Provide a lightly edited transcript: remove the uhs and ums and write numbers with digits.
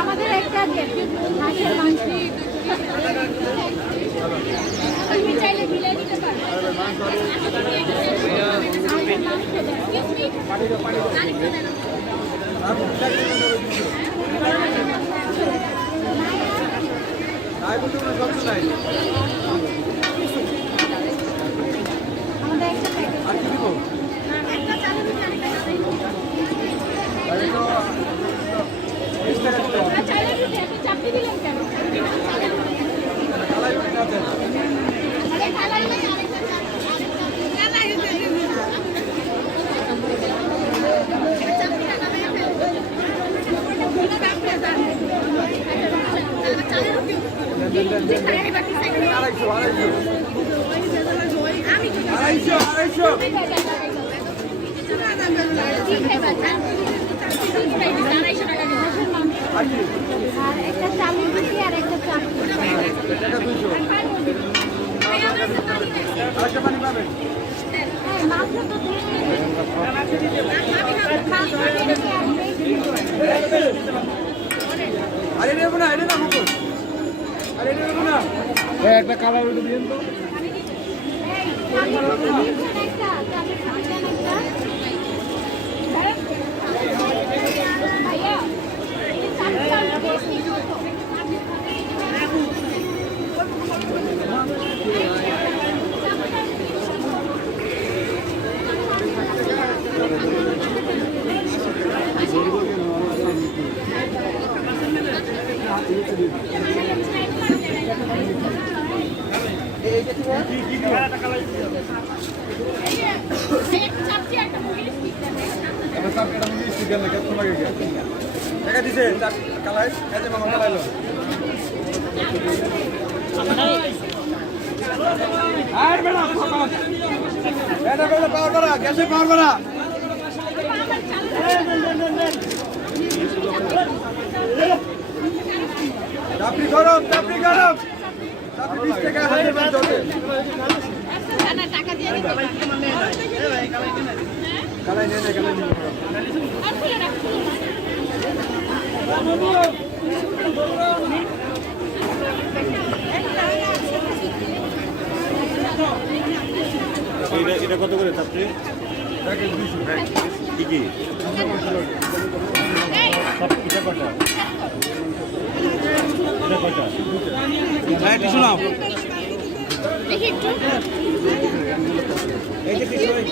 আমাদের একটা হাঁসের মাংস তুমি চাইলে মিলিয়ে দিতে পারো। চাপটি দিলাম কেন? আর একটা চালের রুটি আর একটা একটা কালাই রুটি দিন তো। চাপড়ি গরম, চাপড়ি গরম, চাপড়ি 20 টাকা হাজার টাকা চলছে। কালাই নিয়ে নে, কালাই নিয়ে এটা কত করে চাপড়ি? কি কি সব পিঠা কটা? এটা কটা? হ্যাঁ একটু শোনাও। দেখি একটু এই যে কিছু এই